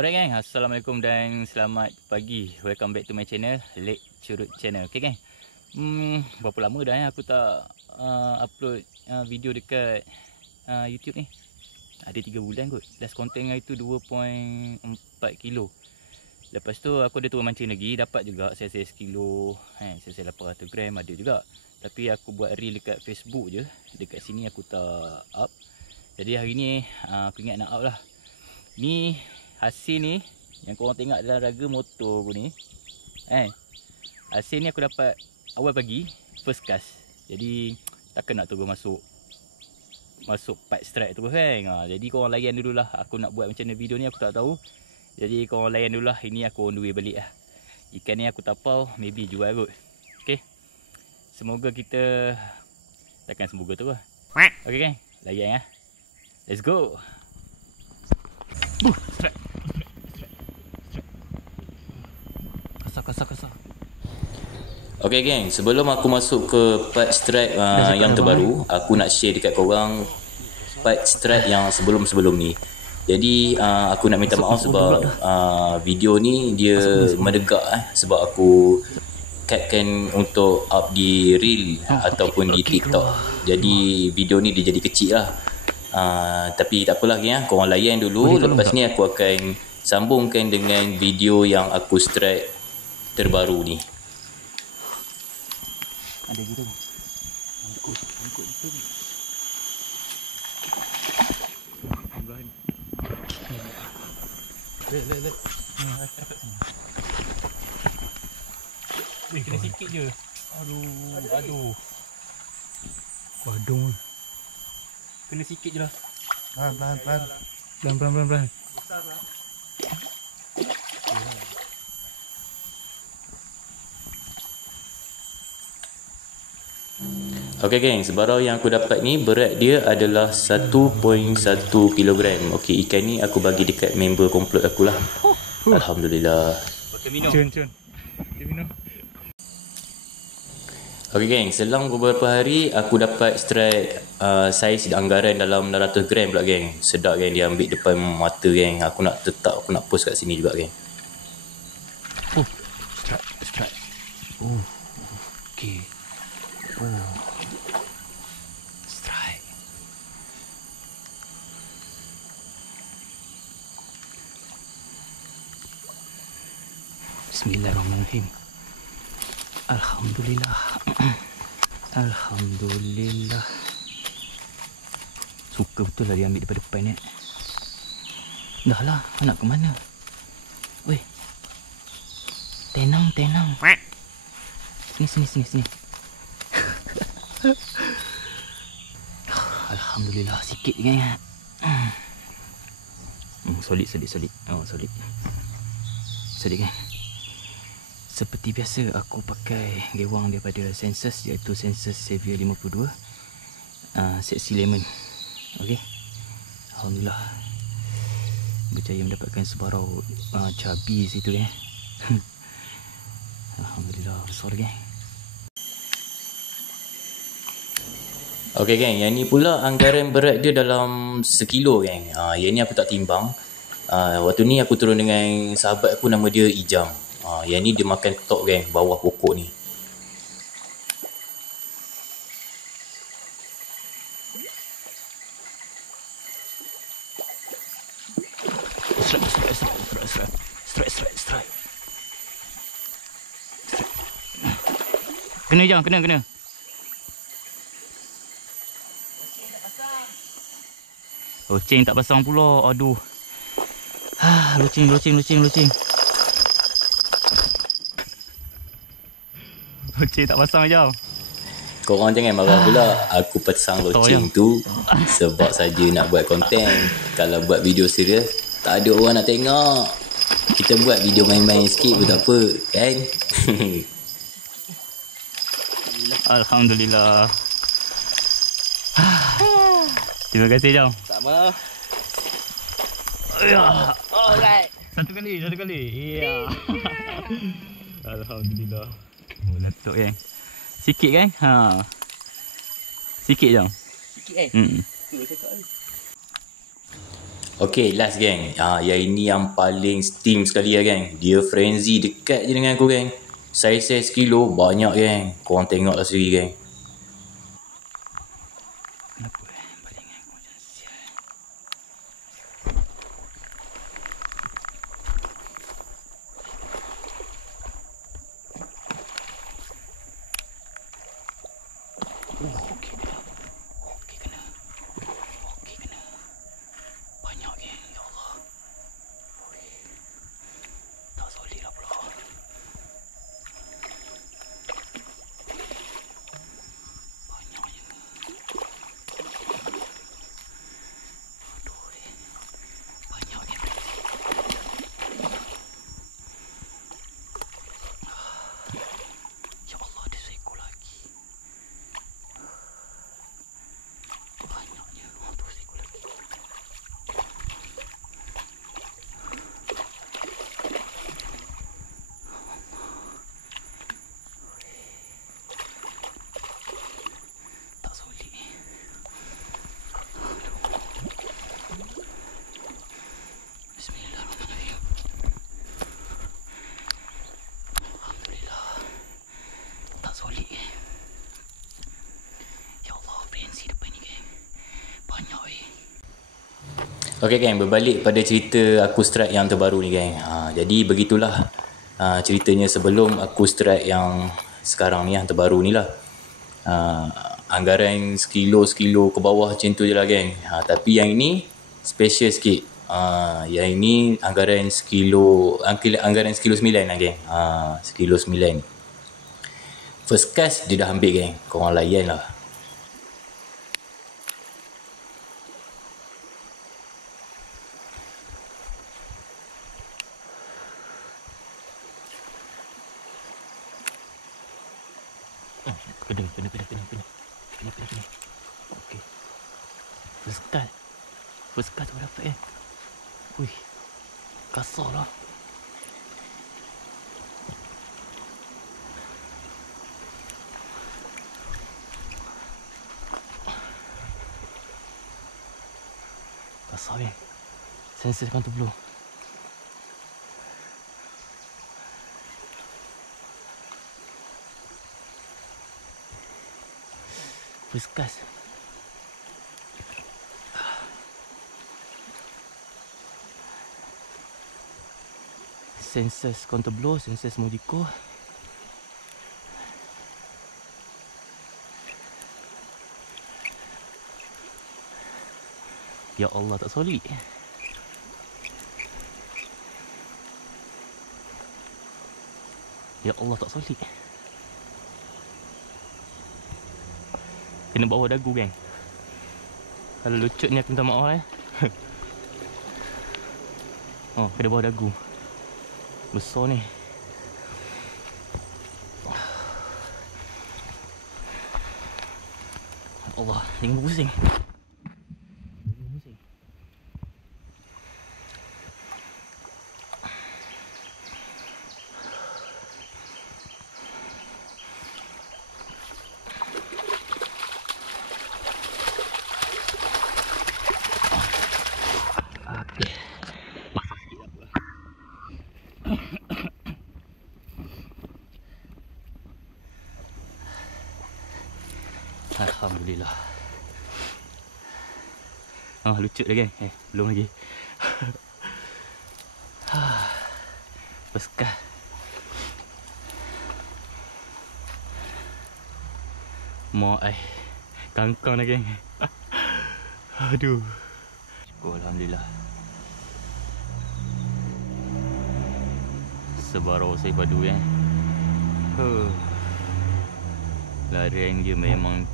Alright gang, Assalamualaikum dan selamat pagi. Welcome back to my channel, Lake Curut Channel. Okay gang, berapa lama dah aku tak upload video dekat YouTube ni. Ada 3 bulan kot. Last content hari tu 2.4 kilo. Lepas tu aku ada turun mancing lagi, dapat juga sel-sel sekilo, sel-sel 800 gram ada juga. Tapi aku buat reel dekat Facebook je. Dekat sini aku tak up. Jadi hari ni aku ingat nak up lah. Ni hasil ni yang korang tengok dalam raga motor aku ni. Hasil ni aku dapat awal pagi, first cast. Jadi takkan nak tunggu masuk part strike tu kan. Jadi korang layan dululah. Aku nak buat macam mana video ni aku tak tahu. Jadi korang layan dululah. Ini aku on the way balik lah. Ikan ni aku tapau, maybe jual kot. Okay, semoga kita, takkan semoga tu lah. Okay kan, layan lah. Let's go. Strike. Kasar. Okay geng, sebelum aku masuk ke part strike yang terbaru, aku nak share dekat korang part strike yang sebelum-sebelum ni. Jadi aku nak minta maaf sebab video ni dia menegak sebab aku cutkan untuk up di reel ataupun di TikTok. Jadi video ni dia jadi kecil lah. Tapi tak apalah geng, korang layan dulu. Lepas ni aku akan sambungkan dengan video yang aku strike terbaru ni. Ada gitu. Angkut betul. Lek. Kena sikit je. Aduh. Waduh. Kena sikit je lah. Pelan. Besar lah. Okay geng, sebarau yang aku dapat ni berat dia adalah 1.1 kg. Okay, ikan ni aku bagi dekat member komplot aku lah. Alhamdulillah. Okay, minum. Cun. Okay, minum. Okay geng, selang beberapa hari aku dapat strike saiz anggaran dalam 600 gram pula geng. Sedap geng, dia ambil depan mata geng. Aku nak post kat sini juga geng. Strike. Okay. Strike. Bismillahirrahmanirrahim. Alhamdulillah. Suka betul lah dia ambil daripada depan ni. Dah lah, nak ke mana? Weh. Tenang. Sini. Alhamdulillah, sikit je kan. Solid. Solid kan. Seperti biasa aku pakai gewang daripada Sensus, iaitu Sensus Xavier 52 seksi lemon. Okey. Alhamdulillah berjaya mendapatkan sebarau cabi situ kan. Alhamdulillah, besar kan. Okay geng, yang ni pula anggaran berat dia dalam 1 kilo geng. Yang ni aku tak timbang. Waktu ni aku turun dengan sahabat aku, nama dia Ijam. Yang ni dia makan tok geng, bawah pokok ni. Strike. Kena Jam, kena. Loceng tak pasang pula. Aduh. Loceng. Loceng tak pasang Jam. Korang jangan marah pula. Aku pasang loceng tu sebab saja nak buat konten. Kalau buat video serius, tak ada orang nak tengok. Kita buat video main-main sikit pun tak apa, kan? Alhamdulillah. Terima kasih Jam. Sama. Alright. Satu kali. Ya. Alhamdulillah. Letup kan. Sikit kan? Sikit Jam. Sikit kan? Tu cakap ni. Okay, last geng. Yang ini yang paling steam sekali ya geng. Dia frenzy dekat je dengan aku geng. Saiz kilo banyak geng. Korang tengoklah sendiri geng. Kenapa badan aku macam sial? Okey kena. Okey kena. Okey kena. Banyak geng, ya Allah. Ui. Tak solid lah pula. Banyaknya. Aduh. Banyak geng. Ya Allah, ada seekor lagi. Banyaknya. Oh, tu seekor lagi. Tak solid. Bismillahirrahmanirrahim. Alhamdulillah. Tak solid. Ya Allah, frenzy depan ni geng. Banyak weh. Okay geng, berbalik pada cerita aku strike yang terbaru ni geng. Jadi begitulah ceritanya sebelum aku strike yang sekarang ni, yang terbaru ni lah. Anggaran sekilo ke bawah macam tu je lah geng. Tapi yang ini special sikit. Yang ini anggaran sekilo 9 lah geng. Sekilo 9. First cast dia dah ambil geng. Korang layan lah. Kena. Okey. First cut tu dapat Wih. Kasar lah. Kasar Sensor kan tu belum. First cast. Sensors counter blow, sensors Modico. Ya Allah, tak solid. Ya Allah, tak solid. Kena bawa dagu geng. Kalau lucut ni aku minta maaf Oh, kena bawa dagu. Besar ni. Allah, jangan berpusing. Alhamdulillah. Lucut dah geng. Belum lagi. Beskah. Mak kangkang dah geng. Aduh. Syukur Alhamdulillah. Sebarau saya padu larian dia memang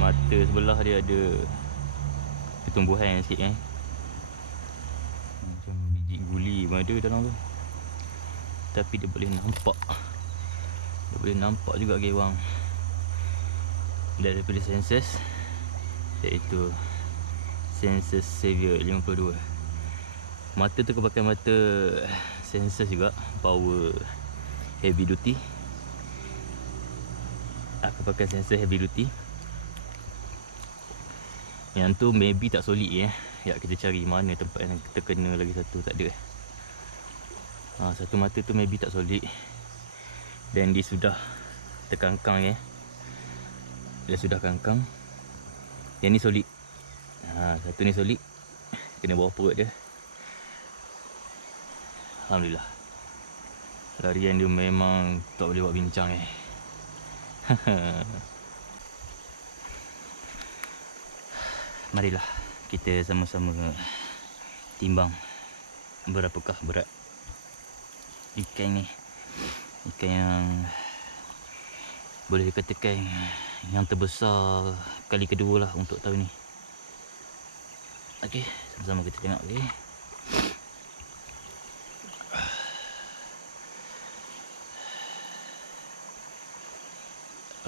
mata sebelah dia ada pertumbuhan sikit macam biji guli pun ada dalam tu, tapi dia boleh nampak juga gewang daripada sensors, iaitu sensors Xavier 52. Mata tu aku pakai mata sensors juga, power heavy duty. Aku pakai sensor heavy duty. Yang tu maybe tak solid Ya, kita cari mana tempat yang terkena lagi satu. Tak ada. Satu mata tu maybe tak solid. Dan dia sudah terkangkang Dia sudah kangkang. Yang ni solid. Satu ni solid. Kena bawah perut dia. Alhamdulillah. Larian dia memang tak boleh buat bincang Marilah kita sama-sama timbang berapakah berat ikan ni. Ikan yang boleh dikatakan yang terbesar kali kedua lah untuk tahun ni. Okey, sama-sama kita tengok.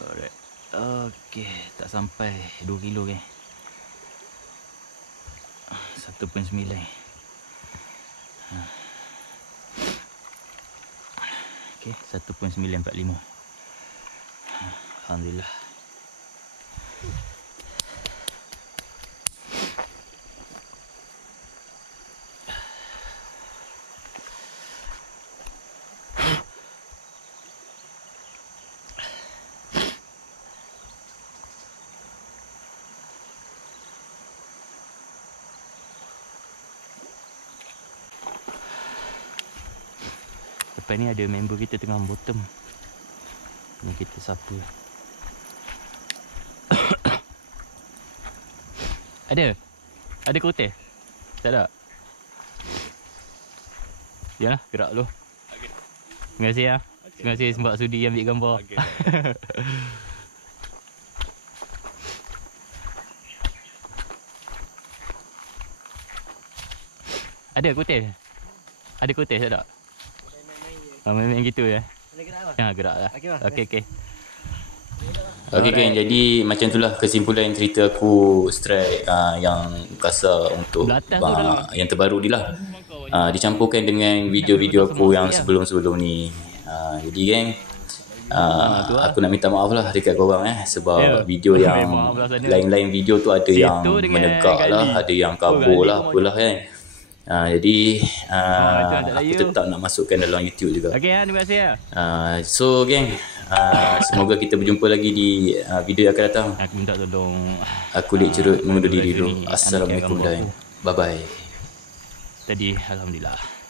Alright. Okey, tak sampai 2 kilo 1.9. Okey, 1.945. Alhamdulillah. Lepas ni ada member kita tengah bottom. Ni kita sapa. Ada? Ada kotel? Tak ada? Yalah, gerak dulu. Okay. Terima kasih Okay. Terima kasih sebab sudi ambil gambar. Okay. Ada kotel? Ada kotel tak ada? Main-main gitu gerak lah. Okey. Okey geng, jadi macam itulah kesimpulan cerita aku strike yang kasar untuk yang terbaru ni lah. Dicampurkan dengan video-video aku yang sebelum-sebelum ni. Jadi geng, aku nak minta maaf lah dekat korang sebab video yang lain-lain video tu ada yang menegak lah, ada yang kabur lah, apalah kan. Jadi aku tetap nak masukkan dalam YouTube juga. Okey, terima kasih. So geng, semoga kita berjumpa lagi di video yang akan datang. Aku minta tolong. Aku Lek Curut mengundur diri dulu. Assalamualaikum dan bye bye. Tadi alhamdulillah.